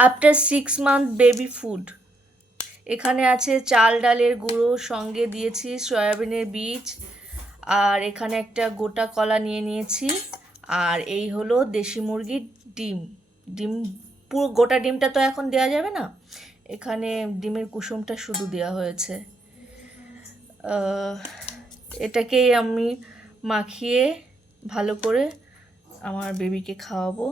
After six month baby food এখানে আছে চাল ডালের গুঁড়ো, সঙ্গে দিয়েছি সয়াবিনের বীজ, আর এখানে একটা গোটা কলা নিয়ে নিয়েছি, আর এই হলো দেশি মুরগির ডিম। ডিম, পুরো গোটা ডিমটা তো এখন দেওয়া যাবে না? এখানে ডিমের কুসুমটা শুধু দেওয়া হয়েছে। এটাকেই আমি মাখিয়ে ভালো করে আমার বেবিকে খাওয়াবো।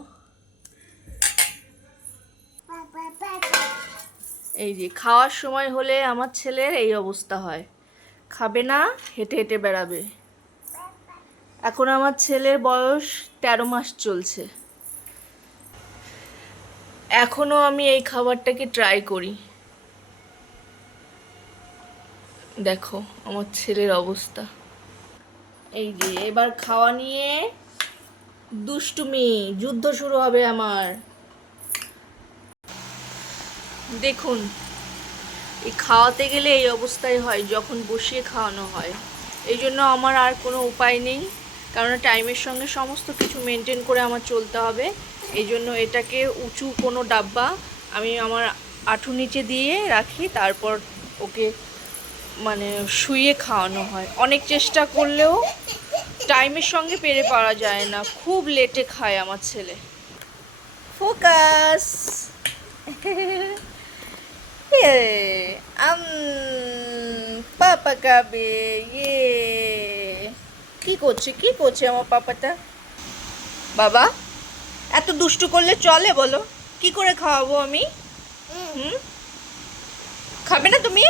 এই যে, খাওয়ার সময় হলে আমার ছেলের এই অবস্থা হয়। খাবে না, হেঁটে হেঁটে বেড়াবে। এখন আমার ছেলের বয়স তেরো মাস চলছে। এখনও আমি এই খাবারটাকে ট্রাই করি। দেখো, আমার ছেলের অবস্থা। এই যে, এবার খাওয়া নিয়ে দুষ্টুমি, যুদ্ধ শুরু হবে আমার। দেখুন এই খাওয়াতে গেলে এই অবস্থায় হয়, যখন বসিয়ে খাওয়ানো হয়। এই জন্য আমার আর কোনো উপায় নেই কারণ টাইমের সঙ্গে সমস্ত কিছু মেনটেন করে আমার চলতে হবে। এই জন্য এটাকে উঁচু কোনো ডাব্বা আমি আমার আঁঠু নিচে দিয়ে রাখি, তারপর ওকে মানে শুয়ে খাওয়ানো হয়। অনেক চেষ্টা করলেও টাইমের সঙ্গে পেরে পারা যায় না, খুব লেটে খায় আমার ছেলে। ফোকাস! আম পাপা কাবে ইয়ে কি করছে কি করছে আমার পাপাটা? বাবা এত দুষ্টু করলে চলে বলো। কি করে খাওয়াবো আমি? হুম? খাবে না তুমি?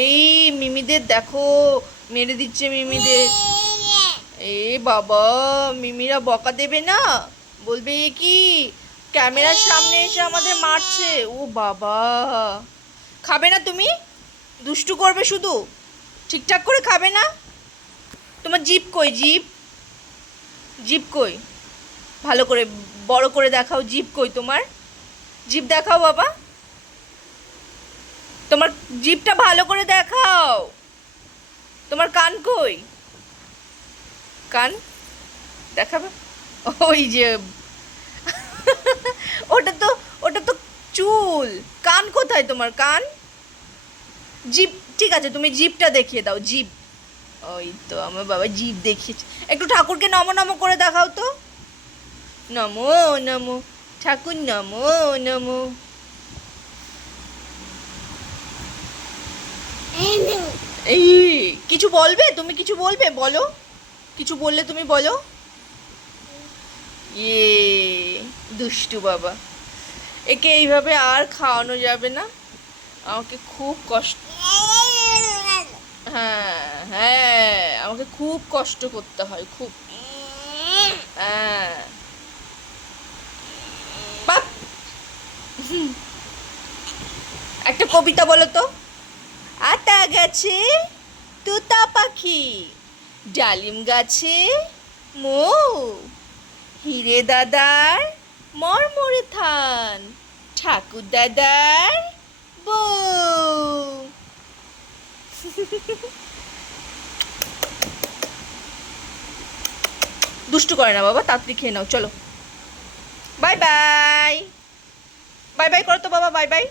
এই মিমিদের দেখো মেরে দিচ্ছে মিমিদের। এ বাবা মিমিরা বকা দেবে না? বলবে কি? ক্যামেরার সামনে এসে আমাদের মারছে। ও বাবা। খাবে না তুমি? দুষ্টু করবে শুধু। ঠিকঠাক করে খাবে না? তোমার জিপ কই? জিপ? জিপ কই? ভালো করে, বড় করে দেখাও, জিপ কই তোমার? জিপ দেখাও বাবা। তোমার জিপটা ভালো করে দেখাও। তোমার কান কই? কান? দেখাবে? ওই যে ওটা তো ওটা তো চুল। কান কোথায় তোমার? কান? জিপ, ঠিক আছে, তুমি জিপটা দেখিয়ে দাও, জিপ। ওই তো, আমার বাবা জিপ দেখিয়েছে। একটু ঠাকুরকে নমো নমো করে দেখাও তো। নমো নমো, ঠাকুর নমো নমো। এই, কিছু বলবে? তুমি কিছু বলবে? বলো। কিছু বললে তুমি বলো। ইয়ে। দুষ্টু বাবা। একে এইভাবে আর খাওয়ানো যাবে না। আমাকে খুব কষ্ট হ্যাঁ হ্যাঁ আমাকে খুব কষ্ট করতে হয়, খুব। হ্যাঁ। একটা কবিতা বলো তো। আতা গাছে তুতা পাখি, ডালিম গাছে মৌ, হিরে দাদার মরমরে থান ঠাকুর দাদার বউ। দুষ্টু করে না বাবা, তাড়াতাড়ি খেয়ে নাও, চলো। Bye bye. বাই বাই করো তো বাবা, বাই বাই।